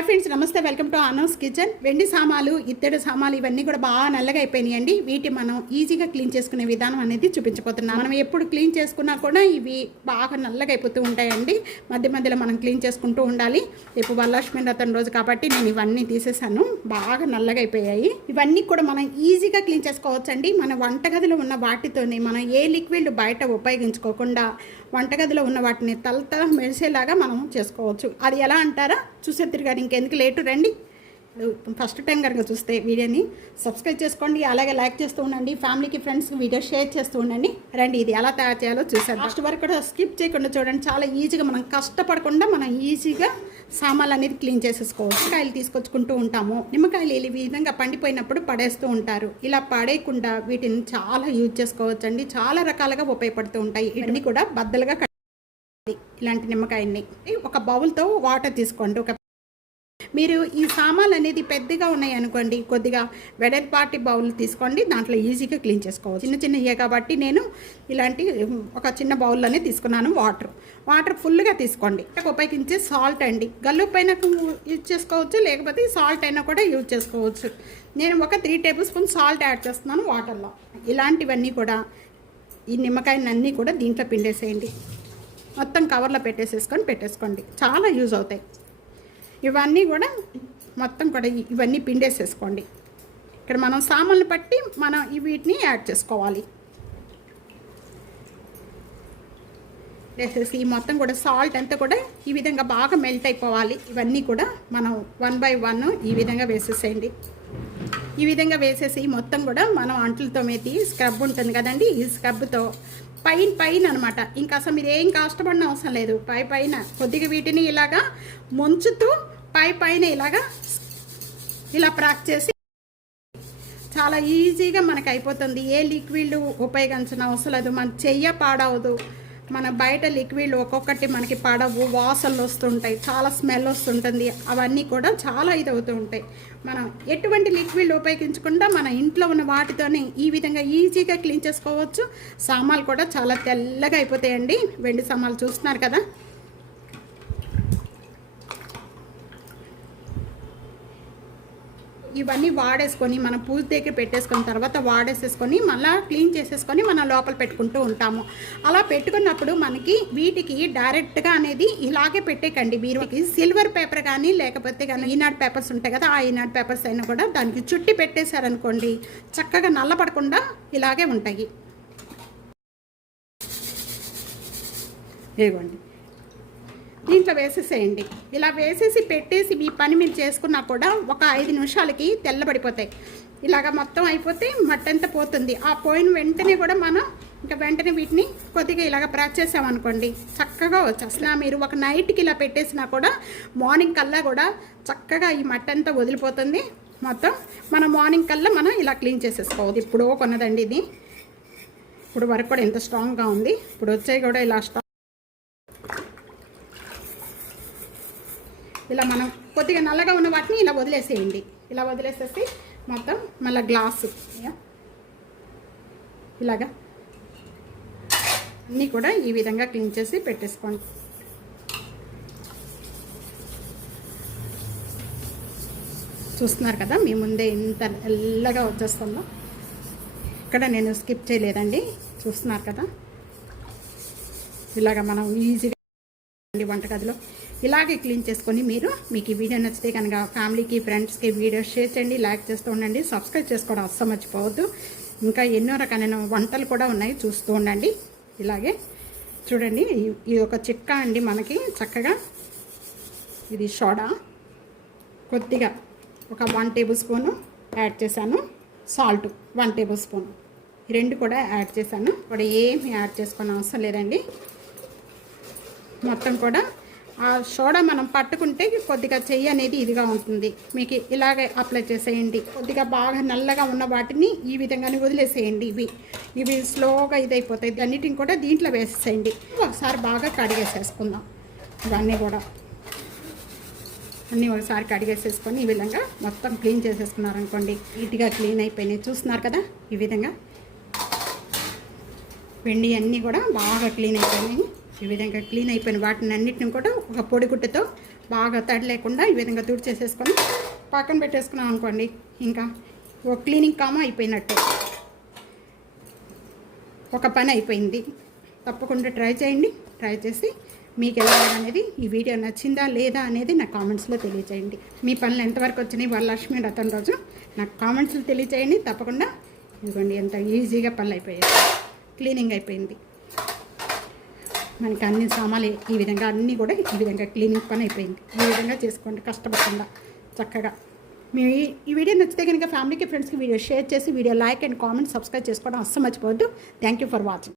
Hi friends నమస్తే. Welcome to అనౌస్ kitchen. వెండి సామాలు ఇత్తడి సామాలు ఇవన్నీ కూడా బాగా నల్లగా అయిపోయినాయండి వీటి మనం ఈజీగా క్లీన్ చేసుకునే విధానం అనేది చూపించబోతున్నాం మనం ఎప్పుడు క్లీన్ చేసుకున్నా కూడా ఇవి బాగా నల్లగా అయిపోతూ ఉంటాయండి. మధ్య మధ్యలో మనం క్లీన్ చేసుకుంటూ ఉండాలి. రేపు వరలక్ష్మి రథం రోజు కాబట్టి నేను ఇవన్నీ తీసేసాను. బాగా నల్లగా అయిపోయాయి. ఇవన్నీ కూడా మనం ఈజీగా క్లీన్ చేసుకోవచ్చండి. మన వంటగదిలో ఉన్న వాటితోనే మనం ఏ లిక్విడ్ బయట ఉపయోగించుకోకుండా వంటగదిలో ఉన్న వాటిని తలతల మెరిసేలాగా మనం చేసుకోవచ్చు. అది ఎలా అంటారా? చూసేద్దరు గారు ఇంకెందుకు లేటు రండి. ఫస్ట్ టైం కనుక చూస్తే వీడియోని సబ్స్క్రైబ్ చేసుకోండి అలాగే లైక్ చేస్తూ ఉండండి ఫ్యామిలీకి ఫ్రెండ్స్కి వీడియో షేర్ చేస్తూ ఉండండి. రండి ఇది ఎలా తయారు చేయాలో చూసాను ఫస్ట్ వరకు కూడా స్కిప్ చేయకుండా చూడండి చాలా ఈజీగా మనం కష్టపడకుండా మనం ఈజీగా సామాన్లు అనేది క్లీన్ చేసేసుకోవచ్చు. కాయలు తీసుకొచ్చుకుంటూ ఉంటాము. నిమ్మకాయలు ఈ విధంగా పండిపోయినప్పుడు పడేస్తూ ఉంటారు. ఇలా పడేయకుండా వీటిని చాలా యూజ్ చేసుకోవచ్చు అండి చాలా రకాలుగా ఉపయోగపడుతూ ఉంటాయి. ఇవన్నీ కూడా బద్దలుగా. ఇలాంటి నిమ్మకాయని ఒక బౌల్తో వాటర్ తీసుకోండి. ఒక మీరు ఈ సామాన్లు అనేది పెద్దగా ఉన్నాయి అనుకోండి కొద్దిగా వెడల్పాటి బౌల్ తీసుకోండి దాంట్లో ఈజీగా క్లీన్ చేసుకోవచ్చు. చిన్న చిన్నయే కాబట్టి నేను ఇలాంటి ఒక చిన్న బౌల్లోనే తీసుకున్నాను వాటర్. వాటర్ ఫుల్గా తీసుకోండి. ఉపయోగించే సాల్ట్ అండి. గల్లు పైన యూజ్ చేసుకోవచ్చు లేకపోతే సాల్ట్ అయినా కూడా యూజ్ చేసుకోవచ్చు. నేను ఒక three tablespoon salt add చేస్తున్నాను వాటర్లో. ఇలాంటివన్నీ కూడా ఈ నిమ్మకాయలన్నీ కూడా దీంట్లో పిండేసేయండి. మొత్తం కవర్లో పెట్టేసేసుకొని పెట్టేసుకోండి. చాలా యూజ్ అవుతాయి. ఇవన్నీ కూడా మొత్తం కూడా ఇవన్నీ పిండేసేసుకోండి. ఇక్కడ మనం సామాన్లు పట్టి మనం వీటిని యాడ్ చేసుకోవాలి. వేసేసి ఈ మొత్తం కూడా సాల్ట్ అంతా కూడా ఈ విధంగా బాగా మెల్ట్ అయిపోవాలి. ఇవన్నీ కూడా మనం వన్ బై వన్ ఈ విధంగా వేసేసేయండి. ఈ విధంగా వేసేసి మొత్తం కూడా మనం అంట్లతో మెతి స్క్రబ్ ఉంటుంది కదండి ఈ స్క్రబ్తో పైన పైన అనమాట ఇంకా అసలు మీరు ఏం కష్టపడిన అవసరం లేదు. పై పైన. కొద్దిగా వీటిని ఇలాగా ముంచుతూ పై పైన ఇలాగా ఇలా ప్రాక్ చేసి చాలా ఈజీగా మనకు అయిపోతుంది ఏ లిక్విడ్ ఉపయోగించిన అవసరం లేదు. మన చెయ్య పాడవదు. మన బయట లిక్విడ్ ఒక్కొక్కటి మనకి పడవు వాసనలు వస్తుంటాయి చాలా స్మెల్ వస్తుంటుంది. అవన్నీ కూడా చాలా ఇది అవుతూ ఉంటాయి. మనం ఎటువంటి లిక్విడ్ ఉపయోగించకుండా మన ఇంట్లో ఉన్న వాటితోనే ఈ విధంగా ఈజీగా క్లీన్ చేసుకోవచ్చు. సామాన్లు కూడా చాలా తెల్లగా అయిపోతాయండి. వెండి సామాన్లు చూస్తున్నారు కదా? ఇవన్నీ వాడేసుకొని మనం పూజ దగ్గర పెట్టేసుకున్న తర్వాత వాడేసేసుకొని మళ్ళీ క్లీన్ చేసేసుకొని మనం లోపల పెట్టుకుంటూ ఉంటాము. అలా పెట్టుకున్నప్పుడు మనకి వీటికి డైరెక్ట్గా అనేది ఇలాగే పెట్టేకండి మీరు సిల్వర్ పేపర్ కానీ లేకపోతే కానీ ఈనాడు పేపర్స్ ఉంటాయి కదా ఆ ఈనాడు పేపర్స్ అయినా కూడా దానికి చుట్టి పెట్టేశారనుకోండి చక్కగా నల్లపడకుండా ఇలాగే ఉంటాయి. ఇదిగోండి. దీంట్లో వేసేసేయండి. ఇలా వేసేసి పెట్టేసి మీ పని మీరు చేసుకున్నా కూడా ఒక ఐదు నిమిషాలకి తెల్లబడిపోతాయి. ఇలాగ మొత్తం అయిపోతే మట్టంతా పోతుంది. ఆ పోయిన వెంటనే కూడా మనం ఇంకా వెంటనే వీటిని కొద్దిగా ఇలాగ ప్యాక్ చేసామనుకోండి చక్కగా వచ్చేస్తున్నా మీరు ఒక నైట్కి ఇలా పెట్టేసినా కూడా మార్నింగ్ కల్లా కూడా చక్కగా ఈ మట్టంతా వదిలిపోతుంది. మొత్తం మన మార్నింగ్ కల్లా మనం ఇలా క్లీన్ చేసేసుకోవద్దు ఇప్పుడు కొన్నదండి ఇది. ఇప్పుడు వరకు కూడా ఎంత స్ట్రాంగ్గా ఉంది. ఇప్పుడు వచ్చాయి కూడా ఇలా స్ట్రాంగ్ ఇలా మనం కొద్దిగా నల్లగా ఉన్న వాటిని ఇలా వదిలేసేయండి. ఇలా వదిలేసేసి మొత్తం మళ్ళీ గ్లాసు. యా. ఇలాగా. అన్నీ కూడా ఈ విధంగా క్లీన్ చేసి పెట్టేసుకోండి. చూస్తున్నారు కదా మీ ముందే ఇంత ఎల్లగా వచ్చేస్తుందో. ఇక్కడ నేను స్కిప్ చేయలేదండి. చూస్తున్నారు కదా. ఇలాగ మనం ఈజీగా అండి వంటగదిలో ఇలాగే క్లీన్ చేసుకొని మీరు మీకు ఈ వీడియో నచ్చితే కనుక ఫ్యామిలీకి ఫ్రెండ్స్కి వీడియో షేర్ చేయండి లైక్ చేస్తూ ఉండండి సబ్స్క్రైబ్ చేసుకోవడం అస్సలు మర్చిపోవద్దు. ఇంకా ఎన్నో రకాలైన వంటలు కూడా ఉన్నాయి చూస్తూ ఉండండి. ఇలాగే చూడండి ఈ- ఇది ఒక చిట్కా అండి మనకి చక్కగా ఇది సోడా కొద్దిగా ఒక వన్ టేబుల్ స్పూను యాడ్ చేశాను సాల్ట్ వన్ టేబుల్ స్పూన్. ఈ రెండు కూడా యాడ్ చేశాను. ఇప్పుడు ఏమి యాడ్ చేసుకోని అవసరం లేదండి. మొత్తం కూడా. ఆ సోడా మనం పట్టుకుంటే కొద్దిగా చెయ్యి అనేది ఇదిగా ఉంటుంది. మీకు ఇలాగే అప్లై చేసేయండి. కొద్దిగా బాగా నల్లగా ఉన్న వాటిని ఈ విధంగానే వదిలేసేయండి ఇవి. ఇవి స్లోగా ఇదైపోతాయి. అన్నిటిని కూడా దీంట్లో వేసేసేయండి. ఒకసారి బాగా కడిగేసేసుకుందాం. ఇవన్నీ కూడా. అన్నీ ఒకసారి కడిగేసేసుకొని ఈ విధంగా మొత్తం క్లీన్ చేసేసుకున్నారనుకోండి నీట్గా క్లీన్ అయిపోయినాయి. చూస్తున్నారు కదా? ఈ విధంగా. వెండి అన్నీ కూడా బాగా క్లీన్ అయిపోయినాయి. ఈ విధంగా క్లీన్ అయిపోయిన వాటిని అన్నిటిని కూడా ఒక పొడి గుడ్డతో బాగా తడి లేకుండా ఈ విధంగా తుడి చేసేసుకొని పక్కన పెట్టేసుకున్నాం అనుకోండి ఇంకా ఒక క్లీనింగ్ కామ అయిపోయినట్టు. ఒక పని అయిపోయింది. తప్పకుండా ట్రై చేయండి. ట్రై చేసి మీకు ఎలా అనేది ఈ వీడియో నచ్చిందా లేదా అనేది నాకు కామెంట్స్లో తెలియచేయండి. మీ పనులు ఎంతవరకు వచ్చినాయి? వరలక్ష్మి రథం రోజు నాకు కామెంట్స్లో తెలియచేయండి. తప్పకుండా ఇదిగోండి ఎంత ఈజీగా పనులు అయిపోయాయి. క్లీనింగ్ అయిపోయింది. మనకి అన్ని సామాన్లు ఈ విధంగా అన్నీ కూడా ఈ విధంగా క్లీనింగ్ పని అయిపోయింది. ఈ విధంగా చేసుకోండి కష్టపడకుండా చక్కగా. మీ ఈ వీడియో నచ్చితే కనుక ఫ్యామిలీకి ఫ్రెండ్స్కి వీడియో షేర్ చేసి video like and comment subscribe చేసుకోవడం అస్సలు మర్చిపోవద్దు. Thank you for watching.